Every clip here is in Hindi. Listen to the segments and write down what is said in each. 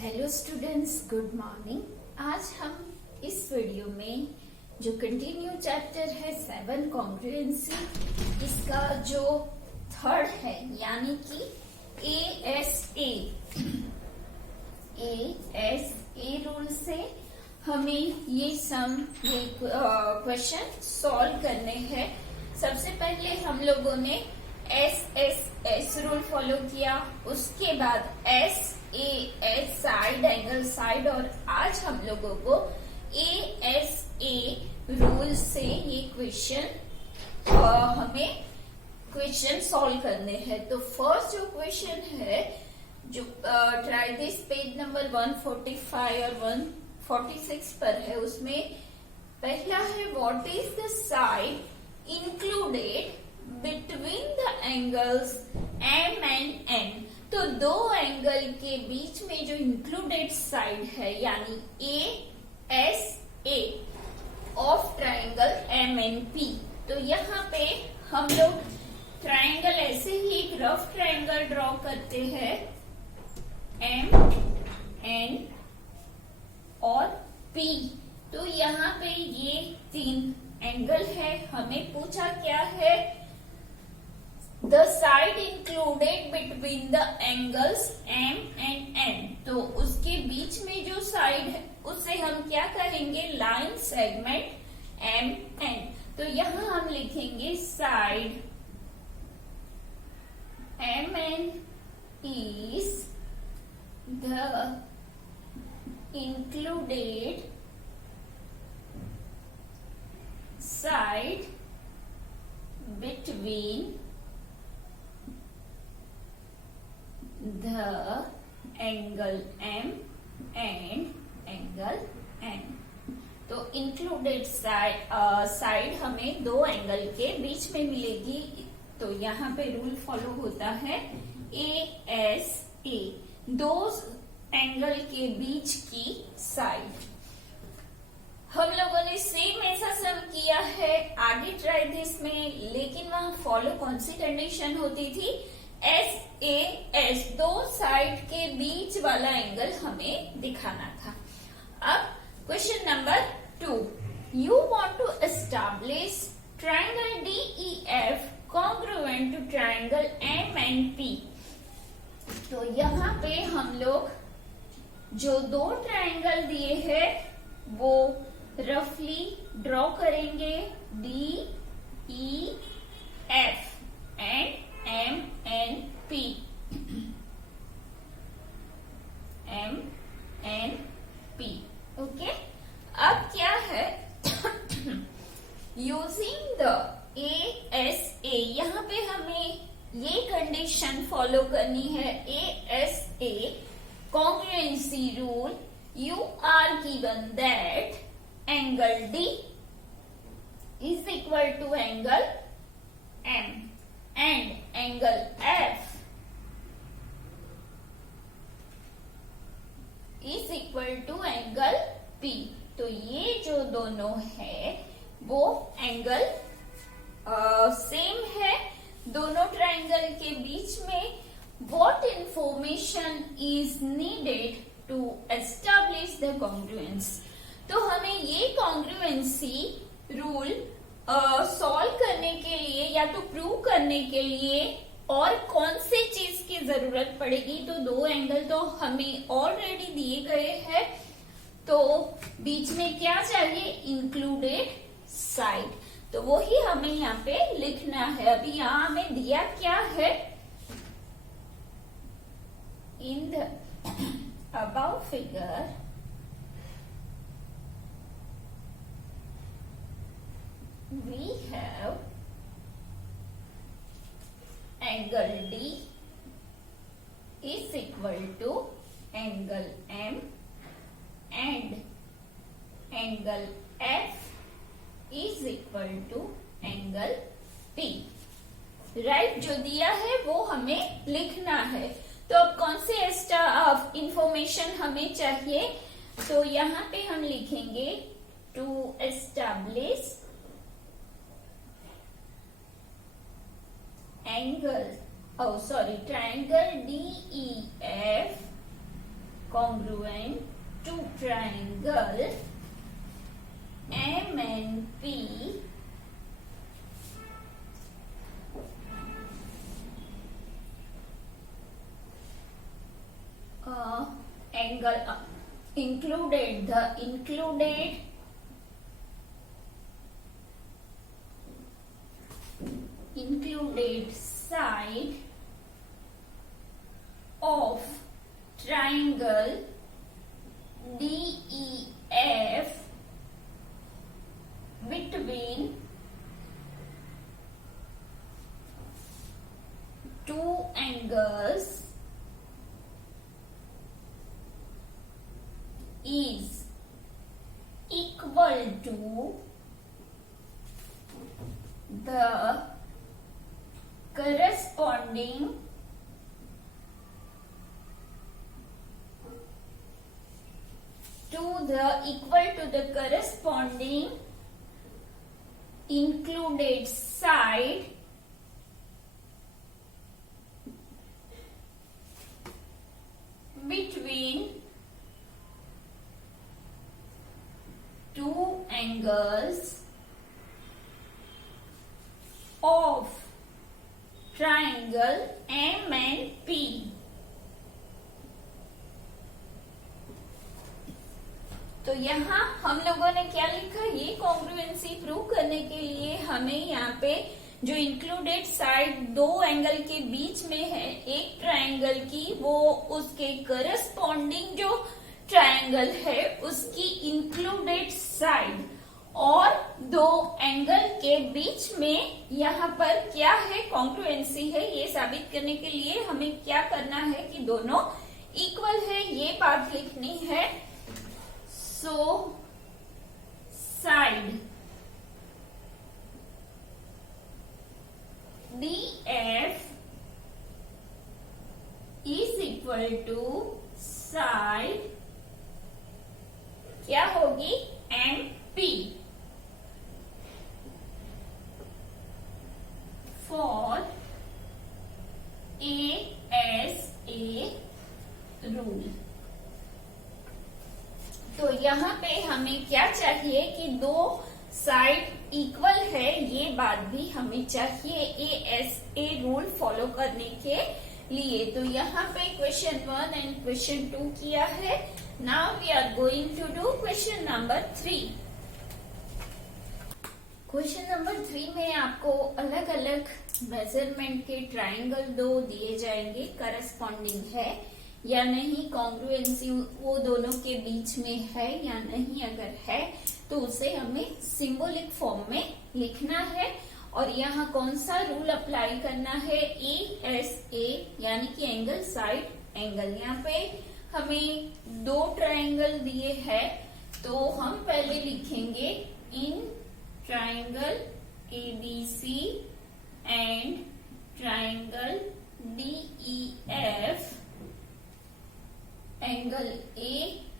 Hello students, good morning. आज हम इस वीडियो में जो कंटिन्यू चैप्टर है 7 कॉन्ग्रुएंसी, इसका जो थर्ड है यानी कि ASA रूल से हमें ये क्वेश्चन सॉल्व करने हैं। सबसे पहले हम लोगों ने SSS रूल फॉलो किया, उसके बाद SAS साइड एंगल साइड, और आज हम लोगों को ASA रूल से ये हमें क्वेश्चन सॉल्व करने हैं। तो फर्स्ट जो क्वेश्चन है, जो ट्राई दिस पेज नंबर 145 और 146 पर है, उसमें पहला है what is the side included between the angles M and N। तो दो एंगल के बीच में जो इंक्लूडेड साइड है यानी ASA ऑफ ट्राइंगल MNP। तो यहाँ पे हम लोग ट्राइंगल ऐसे ही एक रफ ट्राइंगल ड्रॉ करते हैं, MN और P। तो यहाँ पे ये तीन एंगल है। हमें पूछा क्या है, the side included between the angles M and N। तो उसके बीच में जो साइड है उसे हम क्या कहेंगे, लाइन सेगमेंट MN। तो यहाँ हम लिखेंगे side MN is the included side between the angle M and angle N। तो इंक्लूडेड साइड हमें दो एंगल के बीच में मिलेगी। तो यहाँ पे रूल फॉलो होता है ASA, दो एंगल के बीच की साइड। हम लोगों ने सेम ऐसा सम किया है आगे ट्राई दिस में, लेकिन वहां फॉलो कौन सी कंडीशन होती थी, SAS, दो साइड के बीच वाला एंगल हमें दिखाना था। अब question number 2, you want to establish triangle DEF congruent to triangle MNP। तो यहाँ पे हम लोग जो दो ट्राइंगल दिए हैं वो रफली ड्रॉ करेंगे, DEF and MNP। MNP, okay. अब क्या है, यूजिंग द ASA, यहाँ पे हमें ये कंडीशन फॉलो करनी है, ASA congruency rule, you are given that angle D is equal to angle M and angle F is equal to angle P। तो ये जो दोनों है वो एंगल सेम है दोनों ट्राइंगल के बीच में। What information is needed to establish the congruence? तो हमें ये कॉन्ग्रुएंसी रूल सॉल्व करने के लिए या तो प्रूव करने के लिए और कौन से चीज की जरूरत पड़ेगी, तो दो एंगल तो हमें ऑलरेडी दिए गए हैं, तो बीच में क्या चाहिए, इंक्लूडेड साइड। तो वो ही हमें यहाँ पे लिखना है। अभी यहाँ हमें दिया क्या है, in the above figure we have angle D is equal to angle M and angle F is equal to angle P। Right, जो दिया है वो हमें लिखना है। तो अब कौन से एक्स्ट्रा इंफॉर्मेशन हमें चाहिए, तो यहाँ पे हम लिखेंगे to establish angle, triangle DEF congruent to triangle MNP angle included side of triangle DEF between two angles is equal to the corresponding included side between two angles of triangle MNP. तो यहाँ हम लोगों ने क्या लिखा, ये कॉन्ग्रुएंसी प्रूव करने के लिए हमें यहाँ पे जो इंक्लूडेड साइड दो एंगल के बीच में है एक ट्रायंगल की, वो उसके करस्पॉन्डिंग जो ट्रायंगल है उसकी इंक्लूडेड साइड और दो एंगल के बीच में यहाँ पर क्या है, कॉन्ग्रुएंसी है। ये साबित करने के लिए हमें क्या करना है कि दोनों इक्वल है, ये बात लिखनी है। So side DF is equal to side क्या होगी, MP for ASA rule। तो यहाँ पे हमें क्या चाहिए कि दो साइड इक्वल है, ये बात भी हमें चाहिए ASA रूल फॉलो करने के लिए। तो यहाँ पे क्वेश्चन 1 एंड क्वेश्चन 2 किया है। Now we are going to do question number 3। Question number 3 में आपको अलग अलग मेजरमेंट के ट्राइंगल दो दिए जाएंगे, करस्पॉन्डिंग है या नहीं, कॉन्ग्रुएंसी वो दोनों के बीच में है या नहीं, अगर है तो उसे हमें सिंबॉलिक फॉर्म में लिखना है। और यहाँ कौन सा रूल अप्लाई करना है, ASA यानी कि एंगल साइड एंगल। यहाँ पे हमें दो ट्रायंगल दिए हैं, तो हम पहले लिखेंगे in triangle ABC and triangle DEF angle A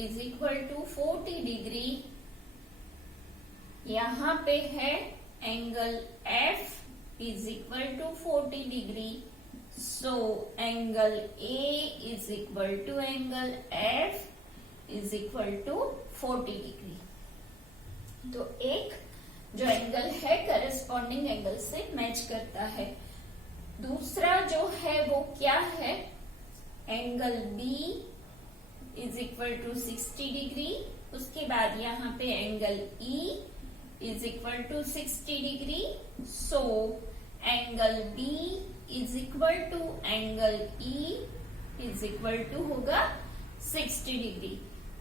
is equal to 40 degree. यहाँ पे है angle F is equal to 40 degree. So angle A is equal to angle F is equal to 40 degree. तो एक जो एंगल है करस्पॉन्डिंग एंगल से मैच करता है। दूसरा जो है वो क्या है, angle B is equal to 60 degree. उसके बाद यहाँ पे angle E is equal to 60 degree. So angle B is equal to angle E is equal to होगा 60 डिग्री।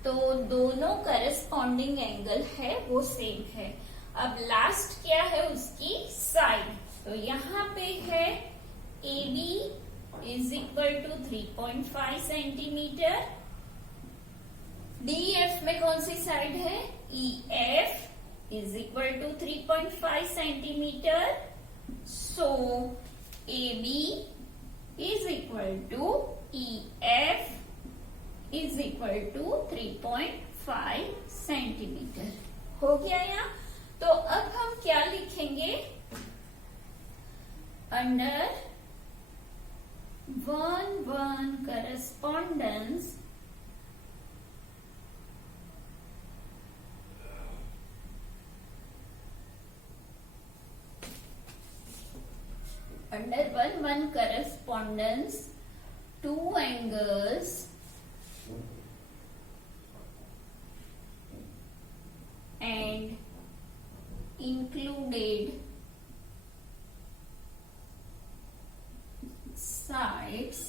तो दोनों करस्पॉन्डिंग एंगल है वो सेम है। अब लास्ट क्या है, उसकी साइड। तो यहाँ पे है AB is equal to 3.5 centimetre. DF में कौन सी साइड है, EF is equal to 3.5 centimetre. So AB is equal to EF is equal to 3.5 centimetre. हो गया यहाँ। तो अब हम क्या लिखेंगे, under 1-1 correspondence under one correspondence two angles and included sides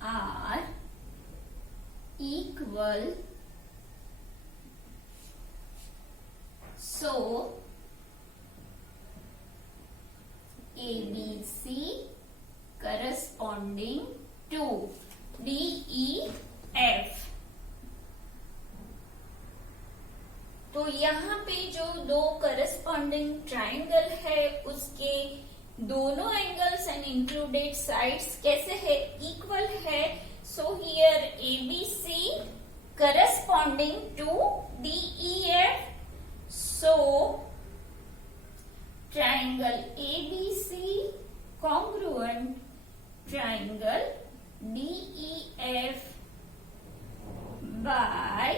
are equal, so ABC corresponding to DEF। तो यहाँ पे जो दो करस्पॉन्डिंग ट्राइंगल है उसके दोनों एंगल्स एंड इंक्लूडेड साइड्स कैसे है, इक्वल है। So here ABC corresponding to DEF, so triangle ABC congruent triangle DEF by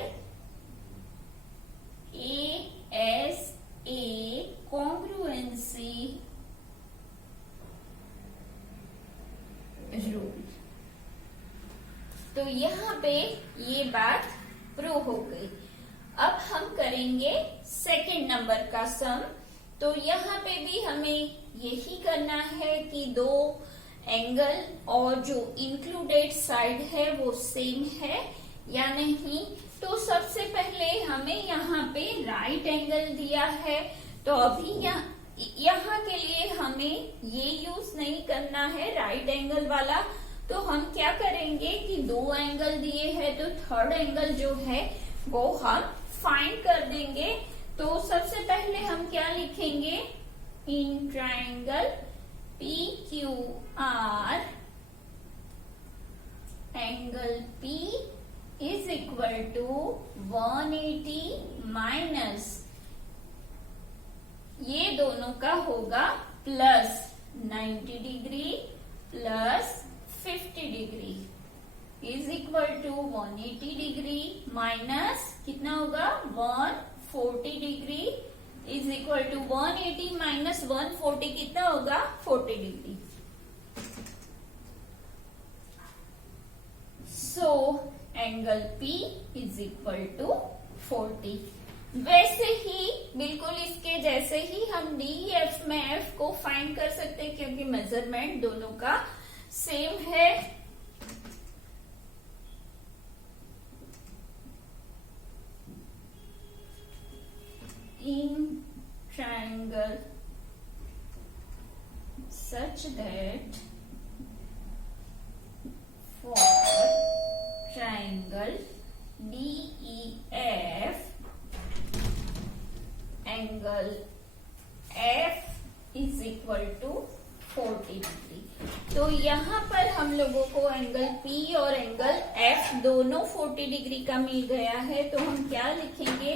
ASA congruency rule। तो यहाँ पे ये बात प्रूव हो गई। अब हम करेंगे सेकंड नंबर का सम। तो यहाँ पे भी हमें यही करना है कि दो एंगल और जो इंक्लूडेड साइड है वो सेम है या नहीं। तो सबसे पहले हमें यहाँ पे राइट एंगल दिया है, तो अभी यहाँ के लिए हमें ये यूज नहीं करना है राइट एंगल वाला। तो हम क्या करेंगे कि दो एंगल दिए हैं तो थर्ड एंगल जो है वो हम फाइंड कर देंगे। तो सबसे पहले हम क्या लिखेंगे, in triangle PQR angle P is equal to 180 minus ये दोनों का होगा plus 90 degree plus 50 degree is equal to 180 degree minus कितना होगा 140 degree is equal to 180 minus 140 कितना होगा 40 degree. So angle P is equal to 40। वैसे ही बिल्कुल इसके जैसे ही हम DEF में F को फाइंड कर सकते हैं क्योंकि मेजरमेंट दोनों का सेम है। In triangle such that for triangle DEF angle F is equal to 40 degree. तो यहाँ पर हम लोगों को एंगल P और एंगल F दोनों 40 डिग्री का मिल गया है। तो हम क्या लिखेंगे,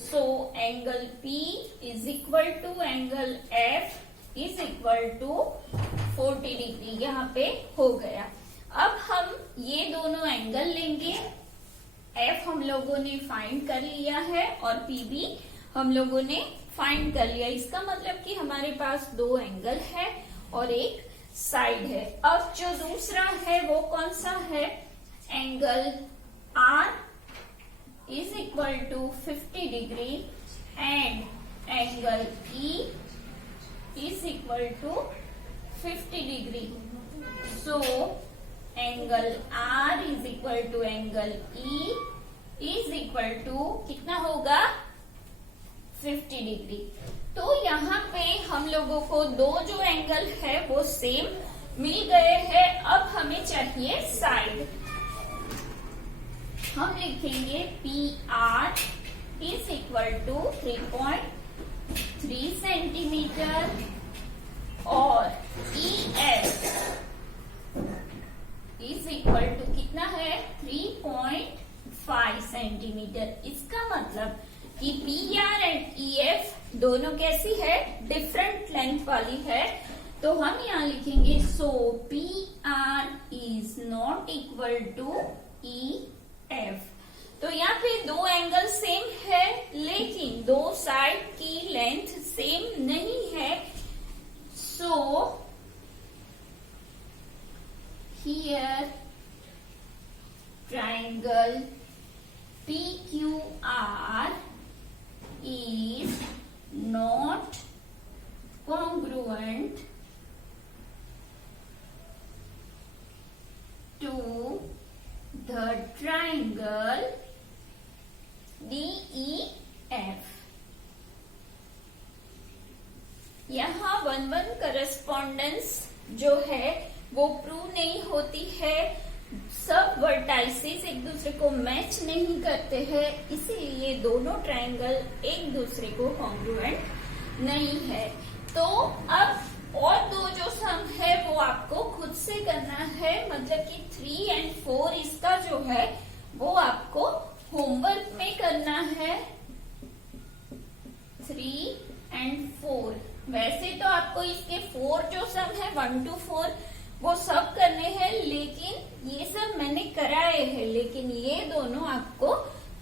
so angle P is equal to angle F is equal to 40 degree यहाँ पे हो गया। अब हम ये दोनों एंगल लेंगे। F हम लोगों ने फाइंड कर लिया है और P भी हम लोगों ने फाइंड कर लिया। इसका मतलब कि हमारे पास दो एंगल है और एक साइड है। अब जो दूसरा है वो कौन सा है, angle R is equal to 50 degree and angle E is equal to 50 degree. So angle R is equal to angle E is equal to कितना होगा 50 डिग्री। तो यहाँ पे हम लोगों को दो जो एंगल है वो सेम मिल गए हैं। अब हमें चाहिए साइड। हम लिखेंगे PR is equal to 3.3 centimetre और EF इज इक्वल टू कितना है 3.5 सेंटीमीटर। इसका मतलब कि PR एंड EF दोनों कैसी है, डिफरेंट लेंथ वाली है। तो हम यहाँ लिखेंगे so PR is not equal to EF। तो यहाँ पे दो एंगल सेम है लेकिन दो साइड की लेंथ सेम नहीं है। सो here triangle PQR is not congruent to the triangle DEF। यहाँ 1-1 करस्पॉन्डेंस जो है वो प्रूव नहीं होती है, सब वर्टाइसेस एक दूसरे को मैच नहीं करते हैं, इसीलिए दोनों ट्रायंगल एक दूसरे को कॉन्ग्रुएंट नहीं है। तो अब और दो जो सम है वो आपको खुद से करना है, मतलब कि 3 और 4 इसका जो है वो आपको होमवर्क में करना है। 3 और 4 वैसे तो आपको इसके 4 जो सम है 1 to 4 वो सब करने हैं, लेकिन ये सब मैंने कराए हैं, लेकिन ये दोनों आपको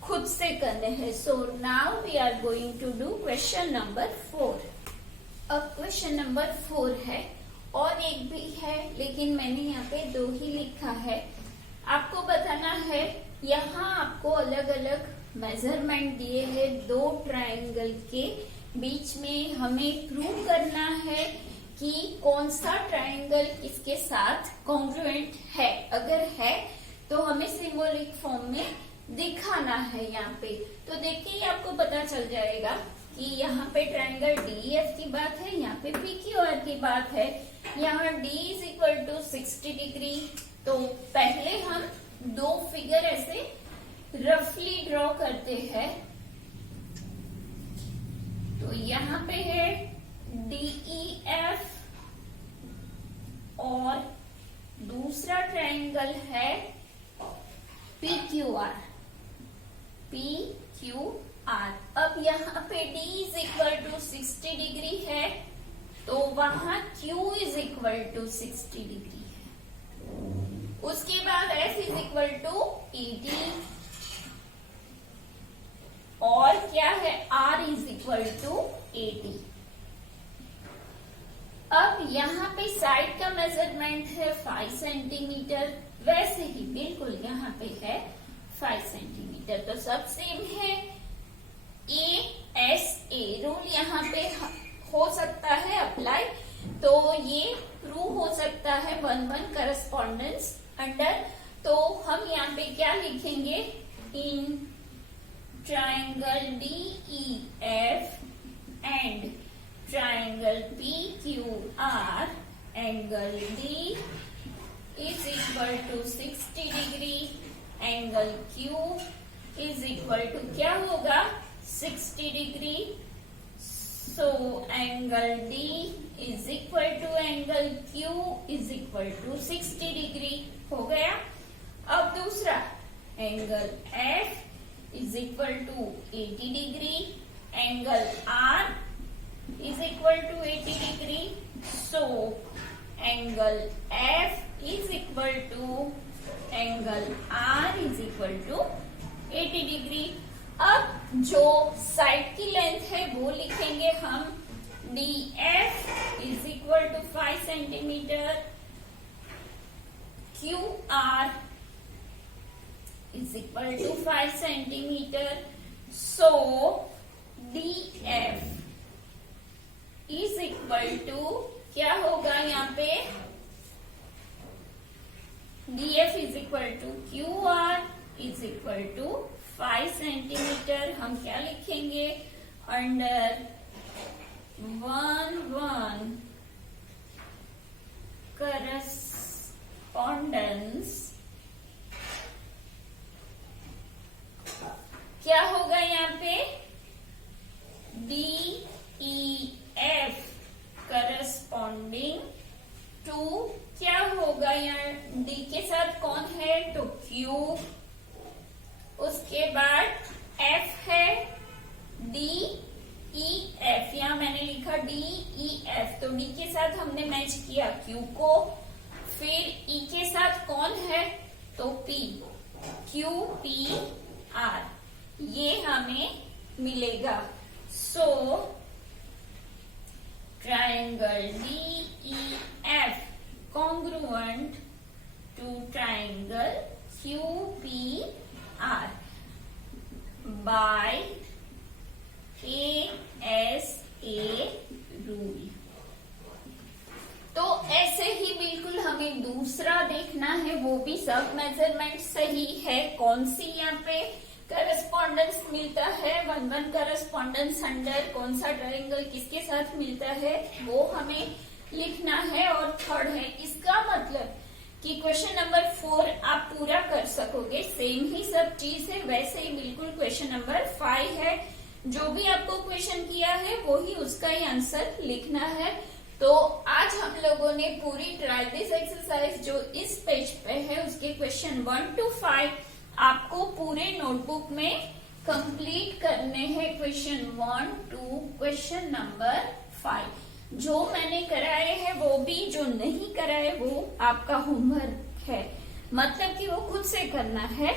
खुद से करने हैं। So now we are going to do question number 4। अब क्वेश्चन नंबर 4 है और एक भी है, लेकिन मैंने यहाँ पे 2 ही लिखा है। आपको बताना है, यहाँ आपको अलग अलग मेजरमेंट दिए हैं 2 ट्रायंगल के बीच में, हमें प्रूव करना है कि कौन सा ट्रायंगल किसके साथ कॉन्ग्रुएंट है। अगर है तो हमें सिंबॉलिक फॉर्म में दिखाना है यहाँ पे। तो देखिए ये आपको पता चल जाएगा कि यहाँ पे ट्रायंगल DEF की बात है, यहाँ पे PQR की बात है। यहाँ D = 60 डिग्री। तो पहले हम 2 फिगर ऐसे रफली ड्रॉ करते हैं। तो यहाँ पे है DEF और दूसरा ट्रायंगल है PQR। अब यहाँ पे D = 60 डिग्री है, तो वहां Q = 60 डिग्री है। उसके बाद F = 80 और क्या है R = 80। अब यहाँ पे साइड का मेजरमेंट है 5 सेंटीमीटर, वैसे ही बिल्कुल यहाँ पे है 5 सेंटीमीटर। तो सब सेम है। ASA रूल यहाँ पे हो सकता है अप्लाई, तो ये प्रूव हो सकता है 1-1 करस्पॉन्डेंस अंडर। तो हम यहाँ पे क्या लिखेंगे, in triangle DEF and triangle PQR, angle D is equal to 60 degree, angle Q is equal to क्या होगा 60 degree। So angle D is equal to angle Q is equal to 60 degree हो गया। अब दूसरा angle F is equal to 80 degree, angle R is equal to 80 degree. So angle F is equal to angle R is equal to 80 degree। अब जो साइड की लेंथ है वो लिखेंगे हम, DF is equal to 5 centimetre, QR is equal to 5 centimetre. So DF is equal to क्या होगा यहाँ पे, DF is equal to QR is equal to 5 centimetre. हम क्या लिखेंगे, अंडर 1-1 करस्पॉन्डेंस क्या होगा यहाँ पे, DEF करस्पॉन्डिंग टू क्या होगा, यहाँ D के साथ कौन है तो Q, उसके बाद F है DEF, यहाँ मैंने लिखा DEF, तो D के साथ हमने मैच किया Q को, फिर E के साथ कौन है तो P, QPR, ये हमें मिलेगा। सो triangle DEF congruent to triangle QPR by ASA rule। तो ऐसे ही बिल्कुल हमें दूसरा देखना है, वो भी सब मेजरमेंट सही है। कौन सी यहाँ पे करस्पॉन्डेंस मिलता है, 1-1 करस्पॉन्डेंस अंडर कौन सा ट्रायंगल किसके साथ मिलता है, वो हमें लिखना है। और थर्ड है, इसका मतलब कि क्वेश्चन नंबर 4 आप पूरा कर सकोगे। सेम ही सब चीज है, वैसे ही बिल्कुल क्वेश्चन नंबर 5 है। जो भी आपको क्वेश्चन किया है वो ही उसका ही आंसर लिखना है। तो आज हम लोगों ने पूरी ट्राई दिस एक्सरसाइज जो इस पेज पे है उसके क्वेश्चन 1 to 5 आपको पूरे नोटबुक में कंप्लीट करने हैं। क्वेश्चन 1 to क्वेश्चन नंबर 5 जो मैंने कराए हैं वो भी, जो नहीं कराए वो आपका होमवर्क है, मतलब कि वो खुद से करना है।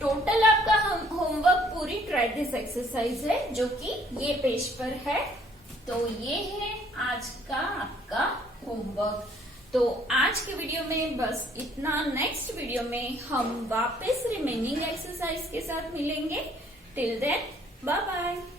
टोटल आपका होमवर्क पूरी ट्राई दिस एक्सरसाइज है जो कि ये पेज पर है। तो ये है आज का आपका होमवर्क। तो आज के वीडियो में बस इतना। नेक्स्ट वीडियो में हम वापस रिमेनिंग एक्सरसाइज के साथ मिलेंगे। Till then bye bye.